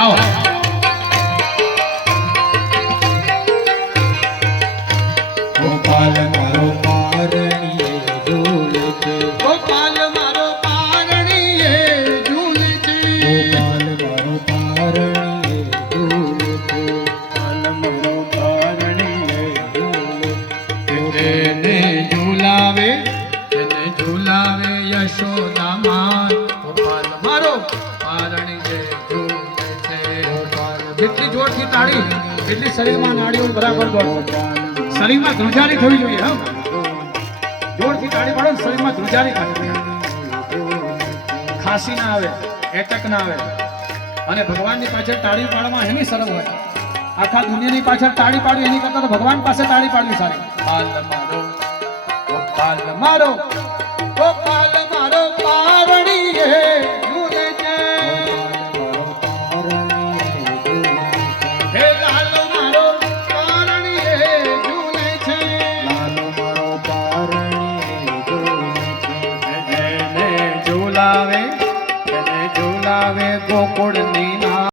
આવો ગોપાલ મારો પારણીએ ઝૂલે છે, ગોપાલ મારો પારણીએ ઝૂલે છે, ગોપાલ મારો પારણીએ ઝૂલે છે, ગોપાલ મારો પારણીએ ઝૂલે છે. તેને ઝૂલાવે યશોદા માં ગોપાલ મારો પારણીએ ઝૂલે છે. જેટલી જોરથી તાળી એટલી શરીરમાં નાડીઓ બરાબર દોડ શરીરમાં ધ્રુજારી થવી જોઈએ. હા જોરથી તાળી પાડો શરીરમાં ધ્રુજારી થાય, ખાંસી ના આવે, એટક ના આવે. અને ભગવાનની પાછળ તાળી પાડવામાં એની શરમ હોય. આખા દુનિયાની પાછળ તાળી પાડવી એની કરતા તો ભગવાન પાસે તાળી પાડવી સારી. ગોપાલ મારો ગોપાલ મારો પારણીએ ઝૂલે છે, હે લાલ મારો પારણીએ ઝૂલે છે, લાલો મારો પારણીએ ઝૂલે છે. તેને ઝૂલાવે ગોકુળની